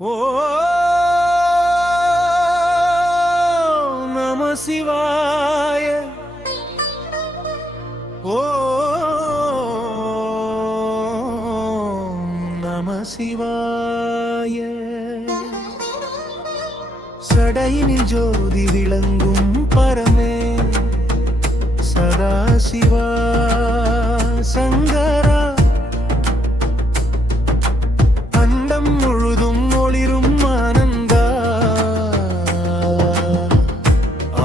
ஓ நம சிவாய. ஓ நம சிவாய. சடையினில் ஜோதி விளங்கும் பரமே சதாசிவா சங்கரா. அண்டம் முழுதும் ஒளிரும் ஆனந்தா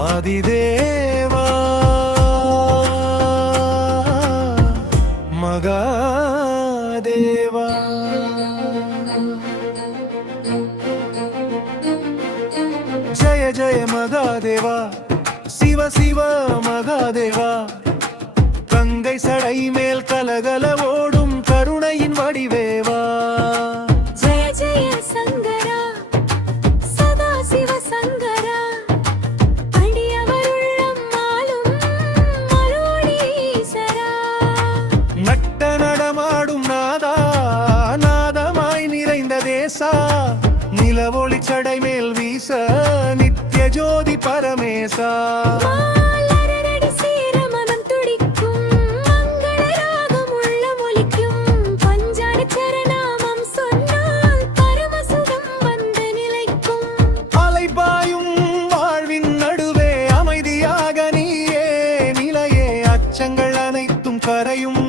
ஆதிதேவா மகாதேவா. ஜய ஜய மகாதேவா சிவ சிவ மகாதேவா. கங்கை சடை மேல் கலகல ஓடும் கருணையின் வடிவேவா. ஜய ஜய சங்கரா சதா சிவ சங்கரா. அடியவர் உள்ளம் ஆளும் மருளீசரா. நட்ட நடமாடும் நாதா நாதமாய் நிறைந்த தேசா. நிலவொளி சடை மேல் வீச நித்ய ஜோதி பரமேசா. மாலரடி சேர மனம் துடிக்கும் மங்கள ராகம் உள்ளம் ஒலிக்கும். பஞ்சாட்சர நாமம் சொன்னால் பரமசுகம் வந்து நிலைக்கும். அலைபாயும் வாழ்வின் நடுவே அமைதியாக நீயே நிலையே. அச்சங்கள் அனைத்தும் கரையும்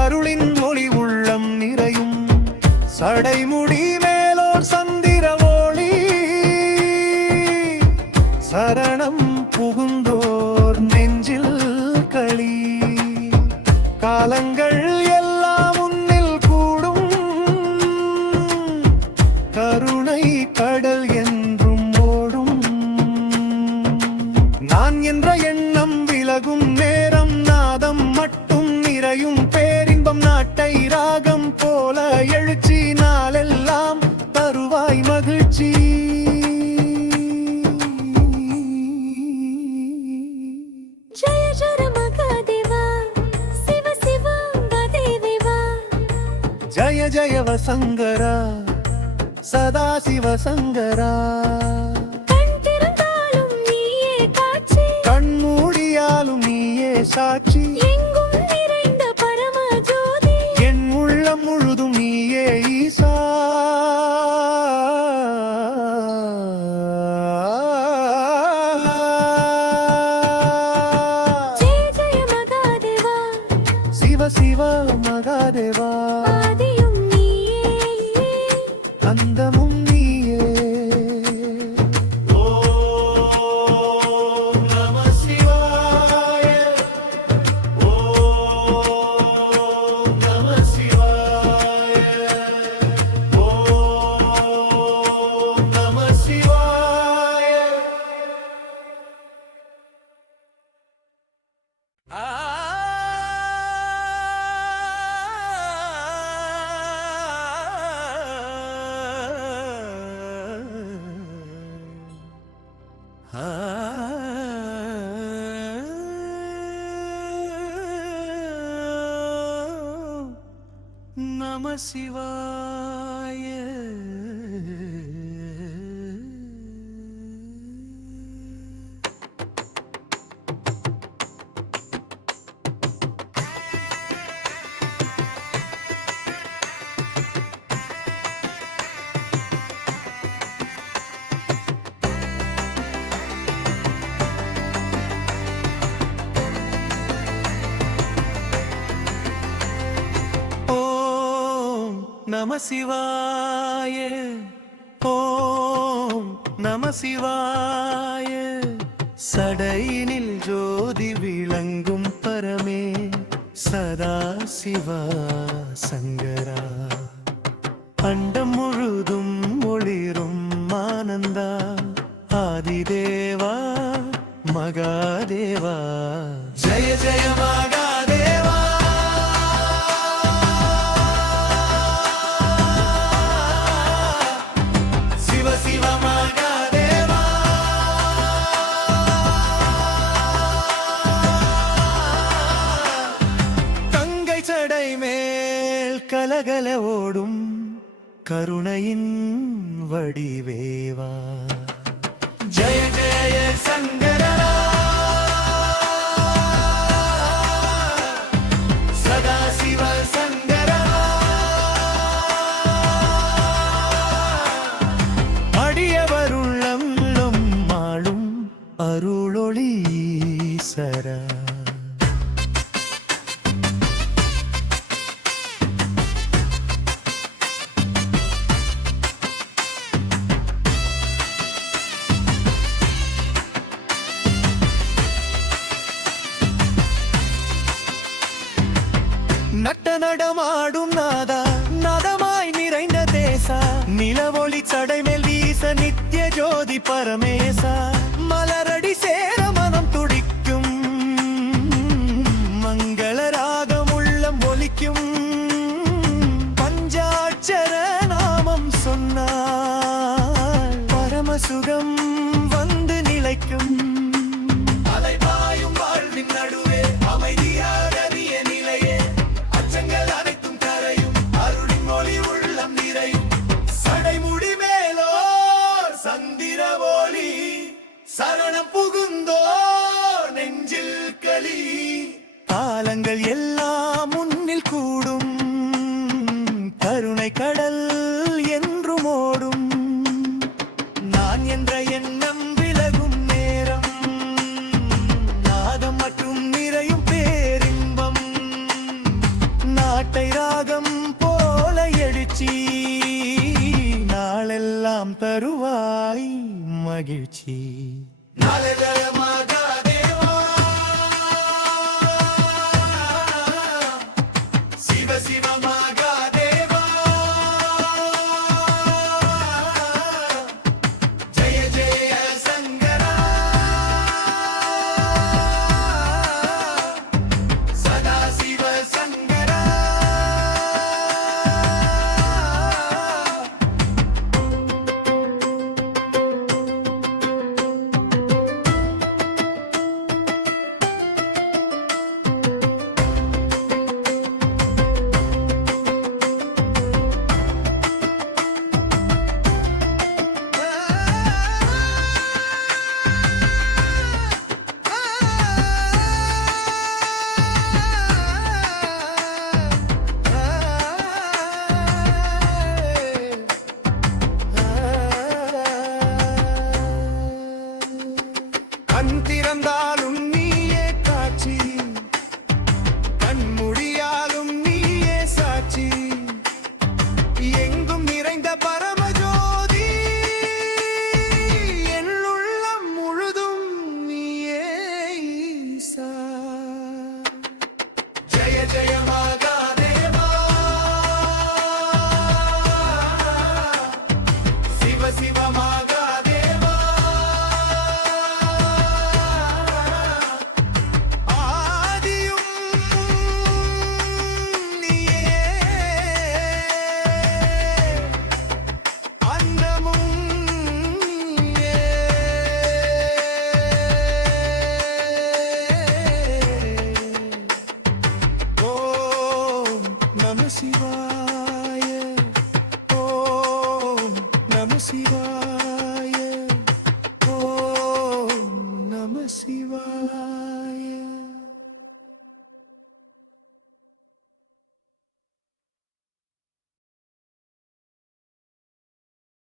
அருளின் ஒளி உள்ளம் நிறையும். சடைமுடி மேலோர் சந்திர ஒளி சரணம் புகுந்தோர் நெஞ்சில் களி. காலங்கள் எல்லாம் உன்னில் கூடும் கருணை கடல் என்றும் ஓடும். நான் என்ற எண்ணம் விலகும் நேரம் நாதம் மட்டும் நிறையும் பேரின்பம். நாட்டை ராகம் போல எழுச்சி நாளெல்லாம் தருவாய் மகிழ்ச்சி. ஜய ஜய மகாதேவா சிவ சிவ மகாதேவா. ஜய ஜய வசங்கரா சதா சிவ சங்கரா. கண் திறந்தாலும் நீயே காட்சி. கண் மூடியாலும் நீயே சாட்சி. எங்கும் நிறைந்த பரம ஜோதி. என் உள்ளம் முழுதும் நீயே ஈசா. ஜெய ஜெய மகாதேவா சிவ சிவ மகாதேவா. ஆதியும் நீயே அந்தமும் நீயே. ஓம் நம சிவாய. ஓம் நம சிவாய. ஓம் நம சிவாய. நம சிவாய. ஓம் நம சிவாய. ஓம் நம சிவாய. சடையினில் ஜோதி விளங்கும் பரமே சதா சிவா சங்கரா. அண்டம் முழுதும் ஒளிரும் ஆனந்தா ஆதிதேவா மகாதேவா. ஜய ஜய மகாதேவா. சிவ சிவ மகாதேவா. கங்கை சடை மேல் கலகல கருணையின் வடிவேவா ஜெய ஜெய சங்கரா சதாசிவ சங்கரா அடியவருள்ளம் மாளும் அருளொளீசரா நட்ட நடமாடும் நாதா நதமாய் நிறைந்த தேசா நிலவொளி சடைமேல் வீச நித்ய ஜோதி பரமேசா மலரடி சேர மனம் துடிக்கும் மங்கள ராகம் உள்ளம் ஒலிக்கும் பஞ்சாட்சர நாமம் சொன்னால் பரமசுகம் வந்து நிலைக்கும் அலைபாயும் வாழ்வின் நடுவே அமைதியாக நிலையே அச்சங்கள் அனைத்தும் கரையும் அருளின் மொழி உள்ளம் நிறையும் சடைமுடி மேலோ சந்திர ஒளி சரணம் புகுந்தோ நெஞ்சில் களி காலங்கள் எல்லாம் முன்னில் கூடும் கருணை கடல் என்றும் ஓடும் நான் என்ற எண்ணம் விலகும் நேரம் நாதம் மற்றும் நிறையும் பேரின்பம் நாட்டை ராகம் போல எழுச்சி நாளெல்லாம் தருவாய் மகிழ்ச்சி நாளை ஜெயமாக தேவா சிவ சிவமாக தேவா ஜெய ஜெய சங்கரா சதா சிவ சங்கரா கண் திறந்தாலும் நீயே காட்சி கண் முடியாலும் நீயே சாட்சி எங்கும் நிறைந்த பரமஜோதி என் உள்ளம் முழுதும் நீயே ஈசா ஜெய ஜெய மகாதேவா சிவ சிவ மகாதேவா ஆதியும் நீயே அந்தமும் நீயே ஓம் நம சிவாய ஓம் நம சிவாய